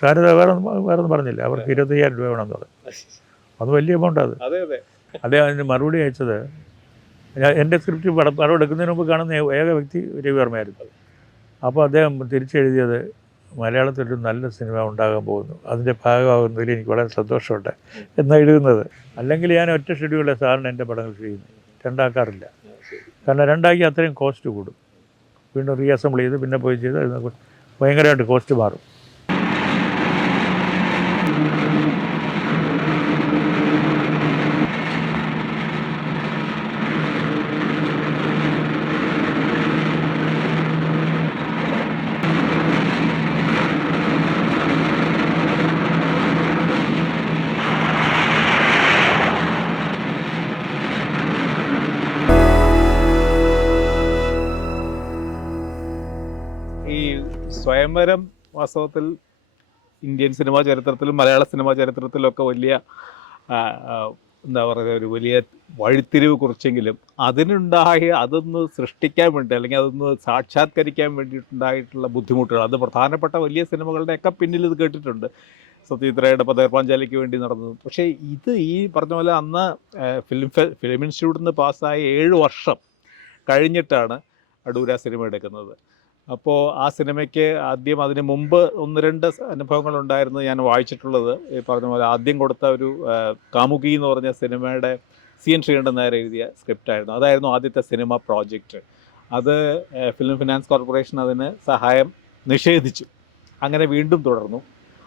ശാരദ വേറൊന്നും പറഞ്ഞില്ല, അവർക്ക് 25,000 രൂപ വേണമെന്നുള്ളത്. അത് വലിയ എമൗണ്ട്. അദ്ദേഹം അതിന് മറുപടി അയച്ചത്, എൻ്റെ സ്ക്രിപ്റ്റ് പടം എടുക്കുന്നതിന് മുമ്പ് കാണുന്ന ഏക വ്യക്തി രവിവർമ്മയായിരുന്നു. അപ്പോൾ അദ്ദേഹം തിരിച്ചെഴുതിയത്, മലയാളത്തിലൊരു നല്ല സിനിമ ഉണ്ടാകാൻ പോകുന്നു, അതിൻ്റെ ഭാഗമാകുന്നതിൽ എനിക്ക് വളരെ സന്തോഷമുണ്ട് എന്നാണ് എഴുതുന്നത്. അല്ലെങ്കിൽ ഞാൻ ഒറ്റ ഷെഡ്യൂളെ സാറിന് എൻ്റെ പടങ്ങൾ ചെയ്യുന്നു, രണ്ടാക്കാറില്ല. കാരണം രണ്ടാക്കി അത്രയും കോസ്റ്റ് കൂടും. വീണ്ടും റീഅസംബിൾ ചെയ്ത് പിന്നെ പോയി ചെയ്ത് ഭയങ്കരമായിട്ട് കോസ്റ്റ് മാറും. ഈ സ്വയംവരം വാസ്തവത്തിൽ ഇന്ത്യൻ സിനിമാ ചരിത്രത്തിലും മലയാള സിനിമാ ചരിത്രത്തിലൊക്കെ വലിയ എന്താ പറയുക, ഒരു വലിയ വഴിത്തിരിവ് കുറിച്ചെങ്കിലും അതൊന്ന് സൃഷ്ടിക്കാൻ വേണ്ടി, അല്ലെങ്കിൽ അതൊന്ന് സാക്ഷാത്കരിക്കാൻ വേണ്ടിയിട്ടുണ്ടായിട്ടുള്ള ബുദ്ധിമുട്ടുകൾ, അത് പ്രധാനപ്പെട്ട വലിയ സിനിമകളുടെയൊക്കെ പിന്നിൽ ഇത് കേട്ടിട്ടുണ്ട്. സത്യജിത്രയുടെ പതേർപ്പാഞ്ചാലിക്ക് വേണ്ടി നടന്നത്. പക്ഷേ ഈ പറഞ്ഞ പോലെ അന്ന് ഫിലിം ഇൻസ്റ്റിറ്റ്യൂട്ടിൽ നിന്ന് പാസ്സായ 7 വർഷം കഴിഞ്ഞിട്ടാണ് അടൂർ ആ സിനിമ എടുക്കുന്നത്. അപ്പോൾ ആ സിനിമയ്ക്ക് ആദ്യം, അതിന് മുമ്പ് 1-2 അനുഭവങ്ങളുണ്ടായിരുന്നു ഞാൻ വായിച്ചിട്ടുള്ളത്. ഈ പറഞ്ഞ പോലെ ആദ്യം കൊടുത്ത ഒരു കാമുകി എന്ന് പറഞ്ഞ സിനിമയുടെ CN ശ്രീകണ്ഠൻ നായർ എഴുതിയ സ്ക്രിപ്റ്റായിരുന്നു. അതായിരുന്നു ആദ്യത്തെ സിനിമ പ്രോജക്റ്റ്. അത് ഫിലിം ഫിനാൻസ് കോർപ്പറേഷൻ അതിന് സഹായം നിഷേധിച്ചു. അങ്ങനെ വീണ്ടും തുടർന്നു.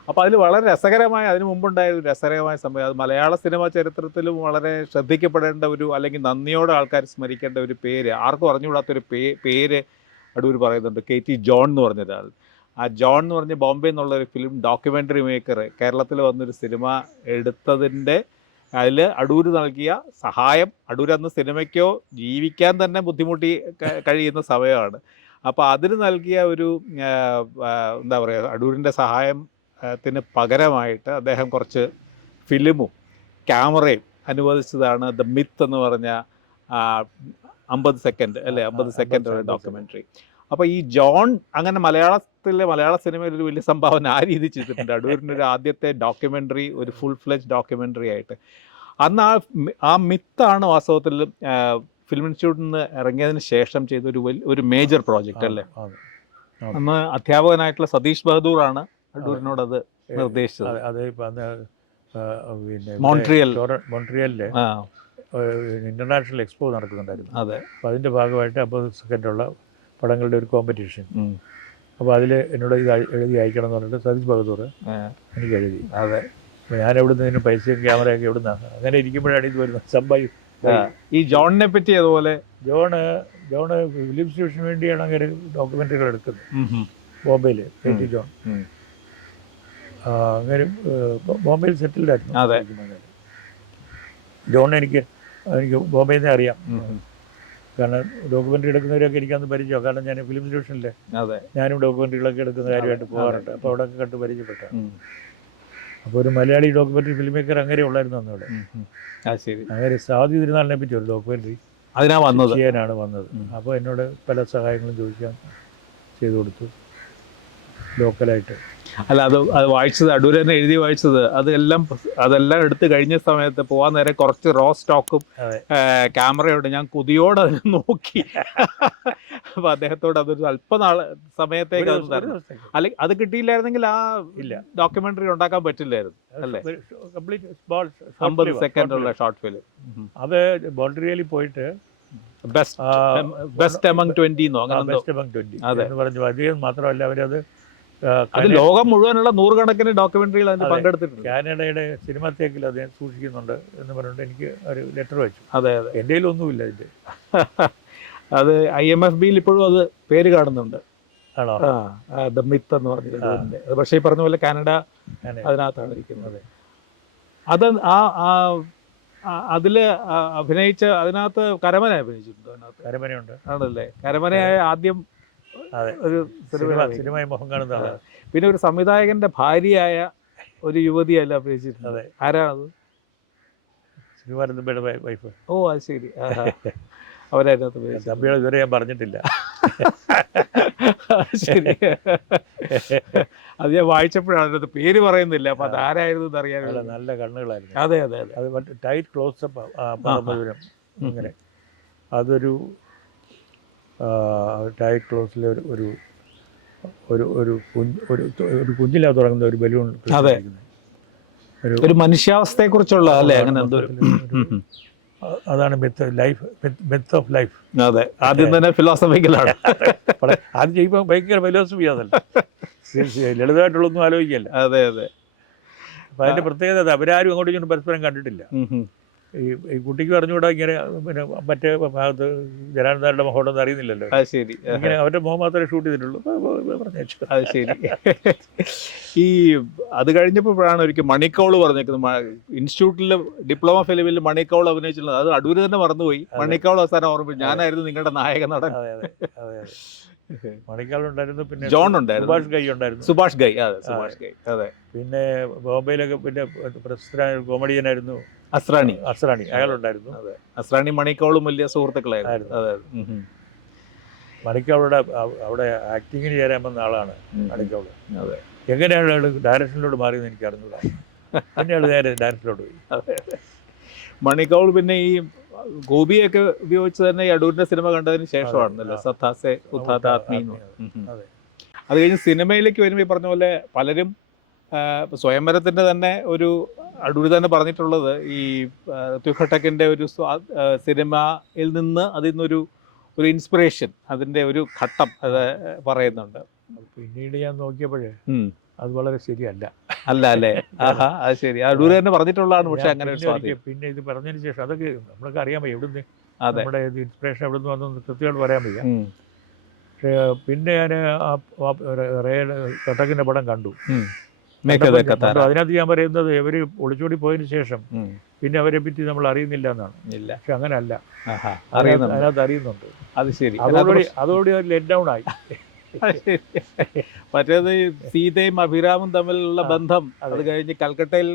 അപ്പോൾ അതിൽ വളരെ രസകരമായ, അതിന് മുമ്പുണ്ടായ ഒരു രസകരമായ സംഭവം, അത് മലയാള സിനിമ ചരിത്രത്തിലും വളരെ ശ്രദ്ധിക്കപ്പെടേണ്ട ഒരു, അല്ലെങ്കിൽ നന്ദിയോടെ ആൾക്കാർ സ്മരിക്കേണ്ട ഒരു പേര്, ആർക്കും അറിഞ്ഞുകൂടാത്തൊരു പേര് അടൂർ പറയുന്നുണ്ട്. KT ജോൺ എന്ന് പറഞ്ഞ ഒരാൾ. ആ ജോൺ എന്ന് പറഞ്ഞ ബോംബെ എന്നുള്ളൊരു ഫിലിം ഡോക്യുമെൻ്ററി മേക്കർ കേരളത്തിൽ വന്നൊരു സിനിമ എടുത്തതിൻ്റെ അതിൽ അടൂർ നൽകിയ സഹായം, അടൂർ അന്ന് സിനിമയ്ക്കോ ജീവിക്കാൻ തന്നെ ബുദ്ധിമുട്ടി കഴിയുന്ന സമയമാണ്. അപ്പോൾ അതിന് നൽകിയ ഒരു എന്താ പറയുക, അടൂരിൻ്റെ സഹായത്തിന് പകരമായിട്ട് അദ്ദേഹം കുറച്ച് ഫിലിമും ക്യാമറയും അനുവദിച്ചതാണ് ദ മിത്ത് എന്ന് പറഞ്ഞ 50 സെക്കൻഡ് അല്ലേ, 50 സെക്കൻഡ് ഡോക്യുമെൻ്ററി. അപ്പോൾ ഈ ജോൺ അങ്ങനെ മലയാള സിനിമയിൽ ഒരു വലിയ സംഭാവന ആ രീതി ചെയ്തിട്ടുണ്ട്. അടൂരിൻ്റെ ഒരു ആദ്യത്തെ ഡോക്യുമെൻ്ററി, ഒരു ഫുൾ ഫ്ലെജ് ഡോക്യുമെൻ്ററി ആയിട്ട്. അന്ന് ആ മിത്താണ് വാസ്തവത്തിൽ ഫിലിം ഇൻസ്റ്റിറ്റ്യൂട്ടിൽ നിന്ന് ഇറങ്ങിയതിന് ശേഷം ചെയ്ത ഒരു മേജർ പ്രോജക്റ്റ് അല്ലേ. അന്ന് അധ്യാപകനായിട്ടുള്ള സതീഷ് ബഹദൂറാണ് അടൂരിനോട് അത് നിർദ്ദേശിച്ചത്. മോൺട്രിയലിലെ ഇൻ്റർനാഷണൽ എക്സ്പോ നടക്കുന്നുണ്ടായിരുന്നു. അതെ. അപ്പോൾ അതിൻ്റെ ഭാഗമായിട്ട് 50 സെക്കൻഡുള്ള പടങ്ങളുടെ ഒരു കോമ്പറ്റീഷൻ. അപ്പോൾ അതിൽ എന്നോട് ഇത് എഴുതി അയക്കണം എന്ന് പറഞ്ഞിട്ട് സതീഷ് ബഹദൂർ എനിക്ക് എഴുതി. അതെ. അപ്പോൾ ഞാൻ എവിടുന്ന് ഇതിന് പൈസയും ക്യാമറയൊക്കെ എവിടുന്നാണ്, അങ്ങനെ ഇരിക്കുമ്പോഴാണ് ഇത് വരുന്നത് സംഭവം. ഈ ജോണിനെ പറ്റി അതുപോലെ ജോണ് ഫിലിം ഇൻസ്റ്റിറ്റ്യൂഷന് വേണ്ടിയാണ് അങ്ങനെ ഡോക്യുമെൻ്ററികൾ എടുക്കുന്നത് ബോംബെയിൽ. KT ജോൺ അങ്ങനെ ബോംബെയിൽ സെറ്റിൽഡ് ആയിരുന്നു. ജോണിനെ എനിക്ക് ബോംബെയിൽ നിന്ന് അറിയാം. കാരണം ഡോക്യുമെൻ്ററി എടുക്കുന്നവരൊക്കെ എനിക്കന്ന് പരിചയം. കാരണം ഞാൻ ഫിലിം ഇൻസ്റ്റിറ്റ്യൂഷനിലെ ഞാനും ഡോക്യുമെൻ്ററികളൊക്കെ എടുക്കുന്ന കാര്യമായിട്ട് പോകാറുണ്ട്. അപ്പോൾ അവിടെ കണ്ട് പരിചയപ്പെട്ട. അപ്പോൾ ഒരു മലയാളി ഡോക്യുമെൻ്ററി ഫിലിം മേക്കർ അങ്ങനെ ഉള്ളായിരുന്നു അന്നവിടെ. അങ്ങനെ സാധു തിരുനാളിനെ പറ്റി ഒരു ഡോക്യുമെൻ്ററി ചെയ്യാനാണ് വന്നത്. അപ്പോൾ എന്നോട് പല സഹായങ്ങളും ചോദിക്കാൻ ചെയ്തു കൊടുത്തു ലോക്കലായിട്ട്. അല്ല, അത് വായിച്ചത് അടൂർ തന്നെ എഴുതി വായിച്ചത്. അതെല്ലാം എടുത്ത് കഴിഞ്ഞ സമയത്ത് പോകാൻ നേരെ കുറച്ച് റോ സ്റ്റോക്കും ക്യാമറയോട് ഞാൻ കൊതിയോടെ അതിനെ നോക്കി. അപ്പോൾ അദ്ദേഹത്തോട് അതൊരു അല്പനാൾ സമയത്തേക്ക് അല്ലെങ്കിൽ അത് കിട്ടിയില്ലായിരുന്നെങ്കിൽ ആ ഡോക്യുമെൻ്ററി ഉണ്ടാക്കാൻ പറ്റില്ലായിരുന്നു അല്ലേ. 50 സെക്കൻഡുള്ള ഷോർട്ട് ഫിലിം. അത് മോൺട്രിയലിൽ പോയിട്ട് ബെസ്റ്റ് എമംഗ് 20 എന്ന് പറഞ്ഞു. അധികം മാത്രമല്ല, അവരത് ലോകം മുഴുവനുള്ള 100 ഡോക്യുമെന്ററികൾ അതിന് പങ്കെടുത്തിട്ടുണ്ട്. കാനഡയുടെ സിനിമാത്തേക്കിൽ അത് സൂക്ഷിക്കുന്നുണ്ട് എന്ന് പറഞ്ഞിട്ട് എനിക്ക് ഒരു ലെറ്റർ വെച്ചു. അതെ. എൻ്റെ കയ്യിലൊന്നുമില്ല ഇതിൻ്റെ. അത് IMFBയിൽ ഇപ്പോഴും അത് പേര് കാണുന്നുണ്ട്. ആണോ? ദ മിത്ത് എന്ന് പറഞ്ഞിട്ടുണ്ട്. പക്ഷേ ഈ പറഞ്ഞ പോലെ കാനഡ അതിനകത്താണ് ഇരിക്കുന്നത്. അത് അതില് അഭിനയിച്ച, അതിനകത്ത് കരമന അഭിനയിച്ചിട്ടുണ്ട്. അതിനകത്ത് കരമനയുണ്ട് ആണല്ലേ. കരമനയായ ആദ്യം ഒരു സിനിമ മുഖം കാണുന്നതാണ്. പിന്നെ ഒരു സംവിധായകന്റെ ഭാര്യയായ ഒരു യുവതിയല്ല അഭിനയിച്ചിട്ടുണ്ട്. ആരാണത്? ശ്രീമാനന്ദയുടെ വൈഫ്. ഓ, അത് ശരി. അവരതിനകത്ത് തമ്പിയോട് ഇതുവരെ ഞാൻ പറഞ്ഞിട്ടില്ല. ശരി. അത് ഞാൻ വായിച്ചപ്പോഴാണ് അത് പേര് പറയുന്നില്ല, അപ്പൊ അത് ആരായിരുന്നു എന്ന് അറിയാൻ. നല്ല കണ്ണുകളായിരുന്നു. അതെ അതെ അതെ. അത് മറ്റേ ടൈറ്റ് ക്ലോസപ്പ് പരമപുരം ഇങ്ങനെ. അതൊരു ടൈറ്റ് ക്ലോസിൽ ഒരു ഒരു ഒരു ഒരു കുഞ്ഞിലാ തുടങ്ങുന്ന ഒരു ബലൂൺ. അതെ, ഒരു മനുഷ്യാവസ്ഥയെ കുറിച്ചുള്ള അല്ലേ, അങ്ങനെ എന്തോ. അതാണ് മിത്ത് ഓഫ് ലൈഫ്. അതെ, ആദ്യം തന്നെ ഫിലോസഫിക്കലാണ്. അത് ചെയ്യുമ്പോൾ ഭയങ്കര ഫിലോസഫി ആണല്ലോ, ലളിതമായിട്ടുള്ളൊന്നും ആലോചിക്കല്ല. അതെ അതെ. അപ്പം അതിൻ്റെ പ്രത്യേകത അവരാരും അങ്ങോട്ടും ഇങ്ങോട്ടും പരസ്പരം കണ്ടിട്ടില്ല. ഈ കുട്ടിക്ക് പറഞ്ഞുകൂടാ ഇങ്ങനെ, പിന്നെ മറ്റേ ഭാഗത്ത് ജനാർദ്ദാരുടെ മുഖോടൊന്നും അറിയുന്നില്ലല്ലോ. ശരി. ഇങ്ങനെ അവരുടെ മുഖം മാത്രമേ ഷൂട്ട് ചെയ്തിട്ടുള്ളൂ. അത് ശരി. ഈ അത് കഴിഞ്ഞപ്പോഴാണ് ഒരിക്കൽ മണിക്കൗൾ പറഞ്ഞേക്കുന്നത്, ഇൻസ്റ്റിറ്റ്യൂട്ടിൽ ഡിപ്ലോമ ഫിലിമിൽ മണിക്കൗൾ അഭിനയിച്ചിട്ടുള്ളത്. അത് അടൂര് തന്നെ മറന്നുപോയി. മണിക്കൗൾ അവസാനം ഓർമ്മിച്ചു, ഞാനായിരുന്നു നിങ്ങളുടെ നായക നടൻ. മണിക്കാളുണ്ടായിരുന്നു, പിന്നെ ജോൺ ഉണ്ടായിരുന്നു, സുഭാഷ് ഗൈ ഉണ്ടായിരുന്നു. സുഭാഷ് ഗൈ, അതെ സുഭാഷ് ഗൈ. അതെ. പിന്നെ ബോംബെയിലൊക്കെ പിന്നെ പ്രശസ്തനായ കോമഡിയനായിരുന്നു അസ്രാണി. അയാളുണ്ടായിരുന്നു. അതെ, അസ്രാണി മണിക്കൗളും വലിയ സുഹൃത്തുക്കളായിരുന്നു. അതെ. മണിക്കൗളുടെ അവിടെ ആക്ടിങ്ങിന് ചേരാൻ വന്ന ആളാണ് മണിക്കൗള്. അതെ. എങ്ങനെയാണ് അയാൾ ഡയറക്ഷനിലോട്ട് മാറിയെന്ന് എനിക്ക് അറിഞ്ഞൂടാ. പിന്നെ അയാൾ നേരെ ഡയറക്ഷനിലോട്ട് പോയി. അതെ. മണിക്കൗൾ പിന്നെ ഈ ഗോപിയൊക്കെ ഉപയോഗിച്ച് തന്നെ ഈ അടൂരിന്റെ സിനിമ കണ്ടതിന് ശേഷമാണല്ലോ സത്താസെ ഉദ്ധാതാത്മീ. അത് കഴിഞ്ഞ് സിനിമയിലേക്ക് വരുമ്പോൾ ഈ പറഞ്ഞ പോലെ പലരും സ്വയംവരത്തിന്റെ തന്നെ ഒരു അടൂര് തന്നെ പറഞ്ഞിട്ടുള്ളത്, ഈ ഋത്വിക് ഒരു സിനിമയിൽ നിന്ന് അതിൽ നിന്നൊരു ഇൻസ്പിറേഷൻ, അതിന്റെ ഒരു ഘട്ടം അത് പറയുന്നുണ്ട്. പിന്നീട് ഞാൻ നോക്കിയപ്പോഴേ അത് വളരെ ശരിയല്ല. അല്ല അല്ലേ? ആഹാ, അത് ശരി. അടൂര് തന്നെ പറഞ്ഞിട്ടുള്ളതാണ്. പക്ഷെ അങ്ങനെ പിന്നെ ഇത് പറഞ്ഞതിന് ശേഷം അതൊക്കെ നമ്മളൊക്കെ അറിയാൻ വയ്യ എവിടുന്ന് നമ്മുടെ ഇൻസ്പിറേഷൻ എവിടുന്ന് വന്നു കൃത്യമായിട്ട് പറയാൻ വയ്യ. പക്ഷേ പിന്നെ ഞാൻ കട്ടക്കിന്റെ പടം കണ്ടു. അതിനകത്ത് ഞാൻ പറയുന്നത് ഇവര് ഒളിച്ചോടി പോയതിനു ശേഷം പിന്നെ അവരെ പറ്റി നമ്മൾ അറിയുന്നില്ല എന്നാണ്. പക്ഷെ അങ്ങനെയല്ല, അതിനകത്ത് അറിയുന്നുണ്ട്. അത് ശരി. അതോടുകൂടി ലെറ്റ് ഡൗൺ ആയി. മറ്റേത് സീതയും അഭിരാമും തമ്മിലുള്ള ബന്ധം അത് കഴിഞ്ഞ് കൽക്കട്ടയിൽ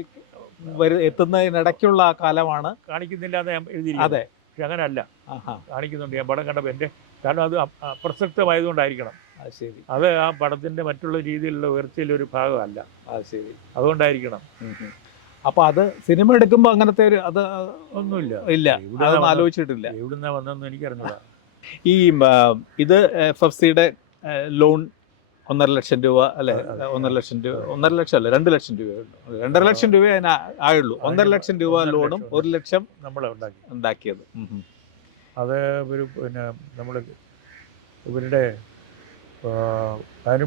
എത്തുന്നതിനിടയ്ക്കുള്ള ആ കാലമാണ്. കാണിക്കുന്നില്ല എന്ന് ഞാൻ എഴുതി. അതെ, പക്ഷെ അങ്ങനെയല്ല, കാണിക്കുന്നുണ്ട്. ഞാൻ പടം കണ്ടപ്പോൾ എൻ്റെ, കാരണം അത് അപ്രസക്തമായതുകൊണ്ടായിരിക്കണം. ശരി. അത് ആ പടത്തിന്റെ മറ്റുള്ള രീതിയിലുള്ള ഉയർച്ചയിലൊരു ഭാഗമല്ല. ശരി, അതുകൊണ്ടായിരിക്കണം. അപ്പൊ അത് സിനിമ എടുക്കുമ്പോൾ അങ്ങനത്തെ ഒരു അത് ഒന്നുമില്ല. ഇല്ല, അതൊന്നും ആലോചിച്ചിട്ടില്ല. എവിടുന്നാ വന്നതെന്ന് എനിക്കറിഞ്ഞൂടാ. ഈ ഇത് FFCയുടെ ലോൺ 1.5 ലക്ഷം രൂപ അല്ലെ? 1.5 ലക്ഷം രൂപ, 1.5 ലക്ഷം അല്ല, 2 ലക്ഷം രൂപ, 2.5 ലക്ഷം രൂപ അതിന് ആയുള്ളൂ. 1.5 ലക്ഷം രൂപ ലോണും 1 ലക്ഷം നമ്മളെ ഉണ്ടാക്കിയത്. അത് ഒരു പിന്നെ നമ്മൾ ഇവരുടെ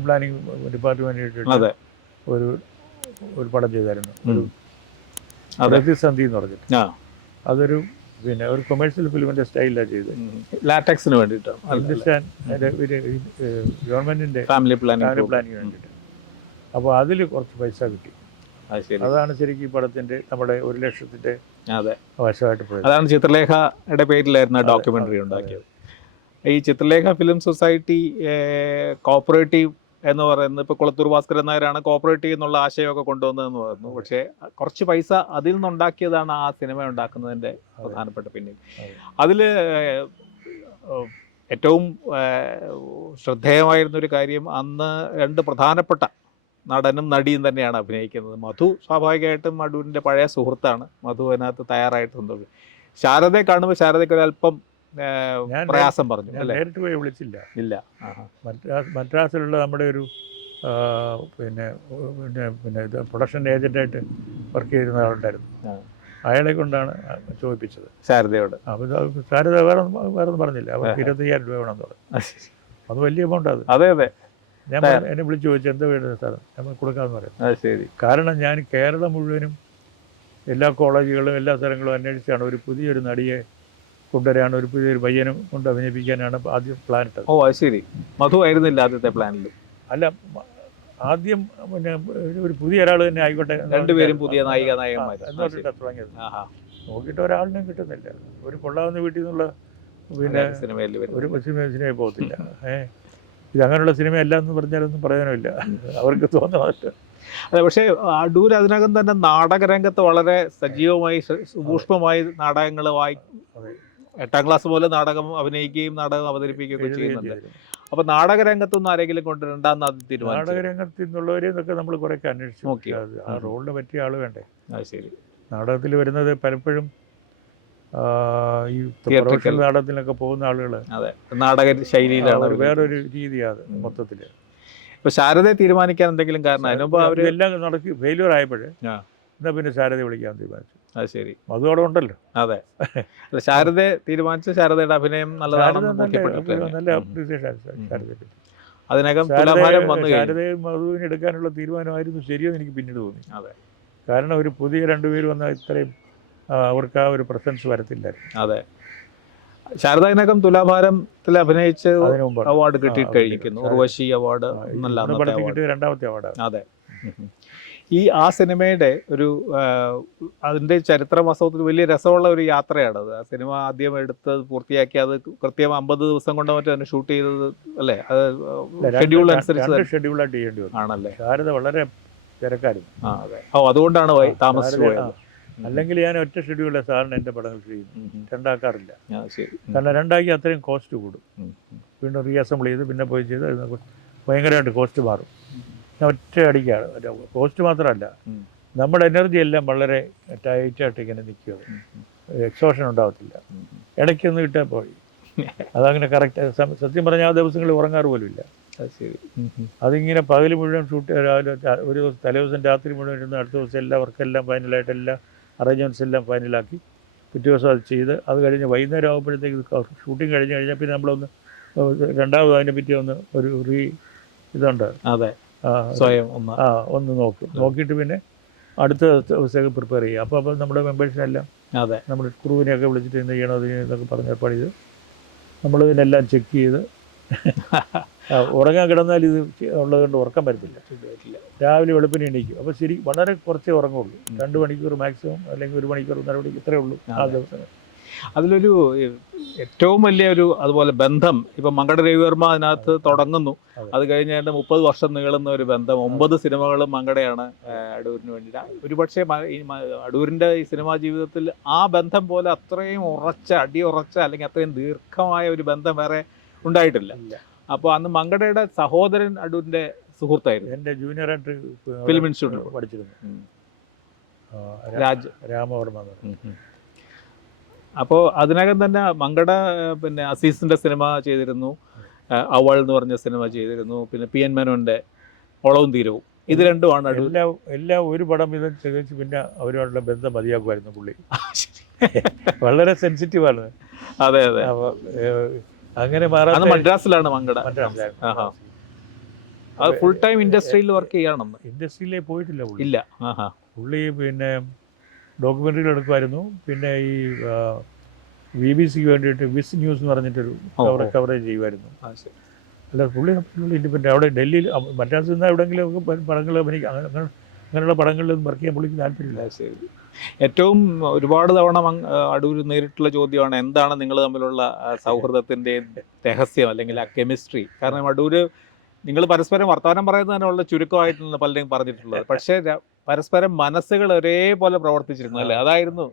പ്ലാനിംഗ് ഡിപ്പാർട്ട്മെന്റ് ഒരു പടം ചെയ്തായിരുന്നു, പ്രതിസന്ധി എന്ന് പറഞ്ഞിട്ട്. അതൊരു പിന്നെ ഒരു കൊമേഴ്സ്യൽ ഫിലിമിന്റെ സ്റ്റൈലിലാണ് ചെയ്തത്, ലാറ്റക്സിന് വേണ്ടിയിട്ട്, ഗവൺമെന്റിന്റെ ഫാമിലി പ്ലാനിങ്ങിന് വേണ്ടിയിട്ട്. അപ്പോൾ അതിൽ കുറച്ച് പൈസ കിട്ടി. അതാണ് ശരിക്കും ഈ പടത്തിന്റെ നമ്മുടെ 1 ലക്ഷത്തിന്റെ വശമായിട്ട് പോയത്. അതാണ് ചിത്രലേഖയുടെ പേരിലായിരുന്നു ഡോക്യുമെന്ററി ഉണ്ടാക്കിയത്. ഈ ചിത്രലേഖ ഫിലിം സൊസൈറ്റി കോപ്പറേറ്റീവ് എന്ന് പറയുന്നത്, ഇപ്പോൾ കുളത്തൂർ ഭാസ്കരൻ നായരാണ് കോപ്പറേറ്റീവ് എന്നുള്ള ആശയമൊക്കെ കൊണ്ടുവന്നതെന്ന് പറഞ്ഞു. പക്ഷേ കുറച്ച് പൈസ അതിൽ നിന്നുണ്ടാക്കിയതാണ് ആ സിനിമ ഉണ്ടാക്കുന്നതിൻ്റെ പ്രധാനപ്പെട്ട പിന്നിൽ. അതിൽ ഏറ്റവും ശ്രദ്ധേയമായിരുന്നൊരു കാര്യം, അന്ന് 2 പ്രധാനപ്പെട്ട നടനും നടിയും തന്നെയാണ് അഭിനയിക്കുന്നത്. മധു സ്വാഭാവികമായിട്ടും അടൂരിൻ്റെ പഴയ സുഹൃത്താണ്. മധു അതിനകത്ത് തയ്യാറായിട്ടുണ്ട്. ശാരദയെ കാണുമ്പോൾ ശാരദയ്ക്ക് ഒരല്പം പ്രയാസം പറഞ്ഞു. നേരിട്ട് പോയി വിളിച്ചില്ല. ഇല്ല. മദ്രാസിലുള്ള നമ്മുടെ ഒരു പിന്നെ ഇത് പ്രൊഡക്ഷൻ ഏജന്റായിട്ട് വർക്ക് ചെയ്യുന്ന ആളുണ്ടായിരുന്നു. അയാളെ കൊണ്ടാണ് ചോദിപ്പിച്ചത് ശാരദയോട്. അപ്പോൾ ശാരദ വേറൊന്നും പറഞ്ഞില്ല. അവർക്ക് 25,000 രൂപ വേണമെന്ന് പറഞ്ഞു. അത് വലിയ എമൗണ്ട്. അത് അതെ അതെ. ഞാൻ എന്നെ വിളിച്ച് ചോദിച്ചു, എന്താ വേണ്ടത് സാർ, നമ്മൾ കൊടുക്കാമെന്ന് പറയും. ശരി. കാരണം ഞാൻ കേരളം മുഴുവനും എല്ലാ കോളേജുകളും എല്ലാ സ്ഥലങ്ങളും അന്വേഷിച്ചാണ് ഒരു പുതിയൊരു നടിയെ കൊണ്ടുവരാണ്, ഒരു പുതിയൊരു പയ്യനും കൊണ്ട് അഭിനയിപ്പിക്കാനാണ് ആദ്യം പ്ലാൻ ഇട്ടത്. ഓ അത് ശരി. മധു ആയിരുന്നില്ല ആദ്യത്തെ പ്ലാനിൽ? അല്ല, ആദ്യം പിന്നെ ഒരു പുതിയ ഒരാൾ തന്നെ ആയിക്കോട്ടെ, 2 പേരും പുതിയ നായികമാർ എന്നോട്ടിട്ടാ തുടങ്ങിയത്. നോക്കിയിട്ട് ഒരാളിനും കിട്ടുന്നില്ല. ഒരു കൊള്ളാവുന്ന വീട്ടിൽ നിന്നുള്ള പിന്നെ ഒരു സിനിമയിൽ പോകത്തില്ല. ഇത് അങ്ങനെയുള്ള സിനിമയല്ല എന്ന് പറഞ്ഞാലൊന്നും പറയാനുമില്ല, അവർക്ക് തോന്നുന്നില്ല. അതെ. പക്ഷേ അടൂർ അതിനകം തന്നെ നാടകരംഗത്ത് വളരെ സജീവമായി സൂക്ഷ്മമായി നാടകങ്ങൾ 8ാം ക്ലാസ് മുതൽ നാടകം അഭിനയിക്കുകയും നാടകം അവതരിപ്പിക്കുകയൊക്കെ ചെയ്യുന്നുണ്ട്. ചെയ്തിരുന്നു. അപ്പൊ നാടകരംഗത്തുനിന്ന് ആരെങ്കിലും കൊണ്ടുവരണ്ടെന്ന് അത് തീരുമാനിച്ചു? നാടകരംഗത്ത് നിന്നുള്ളവരെന്നൊക്കെ നമ്മൾ കുറേയൊക്കെ അന്വേഷിച്ചു നോക്കി. ആ റോളിന് പറ്റിയ ആൾ വേണ്ടേ. ശരി. നാടകത്തിൽ വരുന്നത് പലപ്പോഴും ഈ Theatrical. പ്രൊഫഷണൽ നാടകത്തിലൊക്കെ പോകുന്ന ആളുകൾ അതെ, നാടക ശൈലിയിലാണ്. വേറൊരു രീതിയാണ് മൊത്തത്തിൽ. ഇപ്പൊ ശാരദയെ തീരുമാനിക്കാൻ എന്തെങ്കിലും കാരണം? അതിനുമ്പോ അവര് എല്ലാം നടക്കി ഫെയിലിയർ ആയപ്പോഴേ ആ. എന്നാ പിന്നെ ശാരദയെ വിളിക്കാൻ തീരുമാനിച്ചു. അത് ശരി. അതും അവിടെ ഉണ്ടല്ലോ. അതെ, ശാരദയെ തീരുമാനിച്ച് ശാരദയുടെ അഭിനയം നല്ലതാണെന്ന് നല്ല അപ്രീസിയേഷൻ ശാരദയെ പറ്റി. അതിനകം തുലാഭാരം വന്നു. ശാരദയും മധുവിനെ എടുക്കാനുള്ള തീരുമാനമായിരുന്നു ശരിയെന്ന് എനിക്ക് പിന്നീട് തോന്നി. അതെ, കാരണം ഒരു പുതിയ രണ്ടുപേര് വന്നാൽ ഇത്രയും അവർക്ക് ആ ഒരു പ്രസൻസ് വരത്തില്ലായിരുന്നു. അതെ, ശാരദ ഇതിനകം തുലാഭാരത്തിൽ അഭിനയിച്ച് അതിനു മുമ്പ് അവാർഡ് കിട്ടിക്കഴിഞ്ഞിരിക്കുന്നു. ഉർവശി അവാർഡ് നല്ല രണ്ടാമത്തെ അവാർഡ്. അതെ. ആ സിനിമയുടെ ഒരു അതിൻ്റെ ചരിത്ര വാസ്തവത്തിൽ വലിയ രസമുള്ള ഒരു യാത്രയാണത്. ആ സിനിമ ആദ്യം എടുത്ത് പൂർത്തിയാക്കി അത് കൃത്യം 50 ദിവസം കൊണ്ട് മറ്റോ തന്നെ ഷൂട്ട് ചെയ്തത് അല്ലേ? അത് ഷെഡ്യൂൾ അനുസരിച്ച് ഷെഡ്യൂളായിട്ട് ചെയ്യേണ്ടി വന്നു. ആണല്ലേ? ശാരദ വളരെ തിരക്കായിരുന്നു. അതെ. അതുകൊണ്ടാണ് താമസിച്ചു പോയത്. അല്ലെങ്കിൽ ഞാൻ ഒറ്റ ഷെഡ്യൂളിലെ സാറിന് എൻ്റെ പടങ്ങൾ ചെയ്യുന്നു, രണ്ടാക്കാറില്ല. ശരി. കാരണം രണ്ടാക്കി അത്രയും കോസ്റ്റ് കൂടും. വീണ്ടും റീഅസംബിൾ ചെയ്ത് പിന്നെ പോയി ചെയ്ത് ഭയങ്കരമായിട്ട് കോസ്റ്റ് മാറും. ഞാൻ ഒറ്റ അടിക്കാണ്. കോസ്റ്റ് മാത്രമല്ല, നമ്മുടെ എനർജി എല്ലാം വളരെ ടൈറ്റായിട്ട് ഇങ്ങനെ നിൽക്കുക. എക്സോഷൻ ഉണ്ടാകത്തില്ല. ഇടയ്ക്കൊന്നും ഇട്ടാൽ പോയി. അതങ്ങനെ കറക്റ്റ്. സത്യം പറഞ്ഞാൽ ആ ദിവസങ്ങളിൽ ഉറങ്ങാറ് പോലും ഇല്ല. അതിങ്ങനെ പകൽ മുഴുവൻ ഷൂട്ട്, രാവിലെ ഒരു ദിവസം തലേദിവസം രാത്രി മുഴുവൻ ഇരുന്ന് അടുത്ത ദിവസം എല്ലാ വർക്കെല്ലാം ഫൈനലായിട്ട് എല്ലാ അറേഞ്ച്മെൻറ്റ്സ് എല്ലാം ഫൈനലാക്കി പിറ്റേ ദിവസം അത് ചെയ്ത് അത് കഴിഞ്ഞ് വൈകുന്നേരം ആകുമ്പോഴത്തേക്ക് ഷൂട്ടിങ് കഴിഞ്ഞ് കഴിഞ്ഞാൽ പിന്നെ നമ്മളൊന്ന് രണ്ടാമത് അതിനെ പറ്റി ഒരു ഇതുണ്ട്. അതെ, സ്വയം ഒന്ന് നോക്കിയിട്ട് പിന്നെ അടുത്ത ദിവസത്തേക്ക് പ്രിപ്പയർ ചെയ്യുക. അപ്പോൾ നമ്മുടെ മെമ്പേഴ്സിനെല്ലാം അതെ നമ്മുടെ ക്രൂവിനെയൊക്കെ വിളിച്ചിട്ട് എന്ത് ചെയ്യണം അതിന് എന്നൊക്കെ പറഞ്ഞ് ഏർപ്പാട് ചെയ്ത് നമ്മൾ ഇതിനെല്ലാം ചെക്ക് ചെയ്ത് ഉറങ്ങാൻ കിടന്നാൽ ഇത് ഉള്ളതുകൊണ്ട് ഉറക്കം വരത്തില്ല. രാവിലെ വെളുപ്പിന് എണീക്കും. അപ്പോൾ ശരി വളരെ കുറച്ചേ ഉറങ്ങുള്ളൂ. 2 മണിക്കൂർ മാക്സിമം, അല്ലെങ്കിൽ 1 മണിക്കൂർ 1.5 മണിക്കൂർ, ഇത്രയേ ഉള്ളൂ ആ ദിവസം. അതിലൊരു ഏറ്റവും വലിയ ഒരു അതുപോലെ ബന്ധം ഇപ്പം മങ്കട രവിവർമ്മ അതിനകത്ത് തുടങ്ങുന്നു. അത് കഴിഞ്ഞാൽ 30 വർഷം നീളുന്ന ഒരു ബന്ധം. 9 സിനിമകളും മങ്കടയാണ് അടൂരിന് വേണ്ടിയിട്ട്. ഒരുപക്ഷെ അടൂരിൻ്റെ ഈ സിനിമാ ജീവിതത്തിൽ ആ ബന്ധം പോലെ അത്രയും അടിയുറച്ച അല്ലെങ്കിൽ അത്രയും ദീർഘമായ ഒരു ബന്ധം വേറെ ഉണ്ടായിട്ടില്ല. അപ്പോൾ അന്ന് മങ്കടയുടെ സഹോദരൻ അടൂരിൻ്റെ സുഹൃത്തായിരുന്നു. എൻ്റെ ജൂനിയറായിട്ട് ഫിലിം ഇൻസ്റ്റിറ്റ്യൂട്ടിൽ പഠിച്ചിരുന്നു. രാമവർമ്മ. അപ്പോൾ അതിനകം തന്നെ മങ്കട പിന്നെ അസീസിൻ്റെ സിനിമ ചെയ്തിരുന്നു, അവൾ എന്ന് പറഞ്ഞ സിനിമ ചെയ്തിരുന്നു, പിന്നെ PN മേനോൻ്റെ ഓളവും തീരവും. ഇത് രണ്ടുമാണ് എല്ലാം ഒരു പടം ഇത് ചെയ്ത് പിന്നെ അവരുമായിട്ടുള്ള ബന്ധം മതിയാക്കുമായിരുന്നു പുള്ളി. വളരെ സെൻസിറ്റീവാണ്. അതെ അതെ. അങ്ങനെ മാറാൻ മദ്രാസിലാണ് മങ്കട. അത് ഫുൾ ടൈം ഇൻഡസ്ട്രിയിൽ വർക്ക് ചെയ്യണം. ഇൻഡസ്ട്രിയിലേ പോയിട്ടില്ല പുള്ളി. ഇല്ല. പുള്ളി പിന്നെ ഡോക്യുമെൻ്ററികൾ എടുക്കുമായിരുന്നു. പിന്നെ ഈ BBC-ക്ക് വേണ്ടിയിട്ട് വിസ് ന്യൂസ് എന്ന് പറഞ്ഞിട്ടൊരു കവറേജ് ചെയ്യുമായിരുന്നു. അല്ല പുള്ളി ഇൻഡിപെൻഡൻ്റ്. അവിടെ ഡൽഹിയിൽ മദ്രാസിൽ നിന്ന് എവിടെയെങ്കിലും പടങ്ങൾ അങ്ങനെയുള്ള പടങ്ങളിൽ വർക്ക് ചെയ്യാൻ പുള്ളിക്ക് താല്പര്യമില്ല. ശരി. ഏറ്റവും ഒരുപാട് തവണ അടൂർ നേരിട്ടുള്ള ചോദ്യമാണ്, എന്താണ് നിങ്ങൾ തമ്മിലുള്ള സൗഹൃദത്തിൻ്റെ രഹസ്യം അല്ലെങ്കിൽ ആ കെമിസ്ട്രി? കാരണം അടൂര് നിങ്ങൾ പരസ്പരം വർത്തമാനം പറയുന്നതിനുള്ള ചുരുക്കമായിട്ടാണ് പലരും പറഞ്ഞിട്ടുള്ളത്. പക്ഷേ പരസ്പരം മനസ്സുകൾ ഒരേപോലെ പ്രവർത്തിച്ചിരുന്നു അല്ലേ? അതായിരുന്നു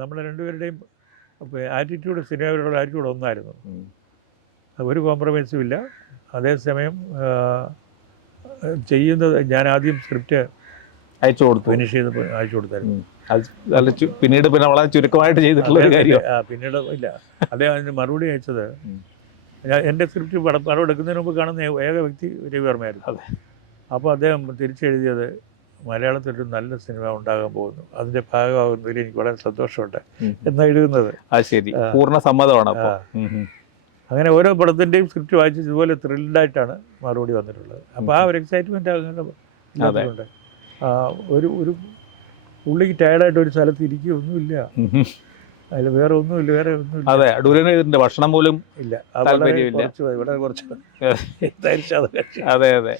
നമ്മുടെ രണ്ടുപേരുടെയും ആറ്റിറ്റ്യൂഡ്, സിനിമയോടുള്ള ആറ്റിറ്റ്യൂഡ് ഒന്നായിരുന്നു. ഒരു കോംപ്രമൈസും ഇല്ല. അതേസമയം ചെയ്യുന്നത് ഞാൻ ആദ്യം സ്ക്രിപ്റ്റ് അയച്ചു കൊടുത്തു, ഫിനിഷ് ചെയ്ത് അയച്ചു കൊടുത്തായിരുന്നു. പിന്നീട് പിന്നെ വളരെ ചുരുക്കമായിട്ട് ചെയ്തിട്ടുള്ള ഒരു കാര്യം. പിന്നീട് ഇല്ല, അദ്ദേഹം അതിന് മറുപടി അയച്ചത് എൻ്റെ സ്ക്രിപ്റ്റ് പടം എടുക്കുന്നതിന് മുമ്പ് കാണുന്ന ഏക വ്യക്തി രവിവർമ്മയായിരുന്നു. അതെ. അപ്പോൾ അദ്ദേഹം തിരിച്ചെഴുതിയത് മലയാളത്തിലൊരു നല്ല സിനിമ ഉണ്ടാകാൻ പോകുന്നു, അതിൻ്റെ ഭാഗമാകുന്നതിൽ എനിക്ക് വളരെ സന്തോഷമുണ്ട് എന്നാണ് എഴുതുന്നത്. ശരി, പൂർണ്ണ സമ്മതമാണ്. അങ്ങനെ ഓരോ പടത്തിൻ്റെയും സ്ക്രിപ്റ്റ് വായിച്ച് ഇതുപോലെ ത്രില്ഡായിട്ടാണ് മറുപടി വന്നിട്ടുള്ളത്. അപ്പോൾ ആ ഒരു എക്സൈറ്റ്മെൻറ്റ് അങ്ങനെ ഉണ്ട്. ഒരു പുള്ളിക്ക് ടയർഡായിട്ട് ഒരു സ്ഥലത്ത് ഇരിക്കുകയൊന്നുമില്ല, അതിൽ വേറെ ഒന്നുമില്ല. അതെ, അടൂരിന് ഇതിന്റെ ഭക്ഷണം പോലും ഇല്ല. താല്പര്യമില്ല. വളരെ കുറച്ച് അതെ അതെ.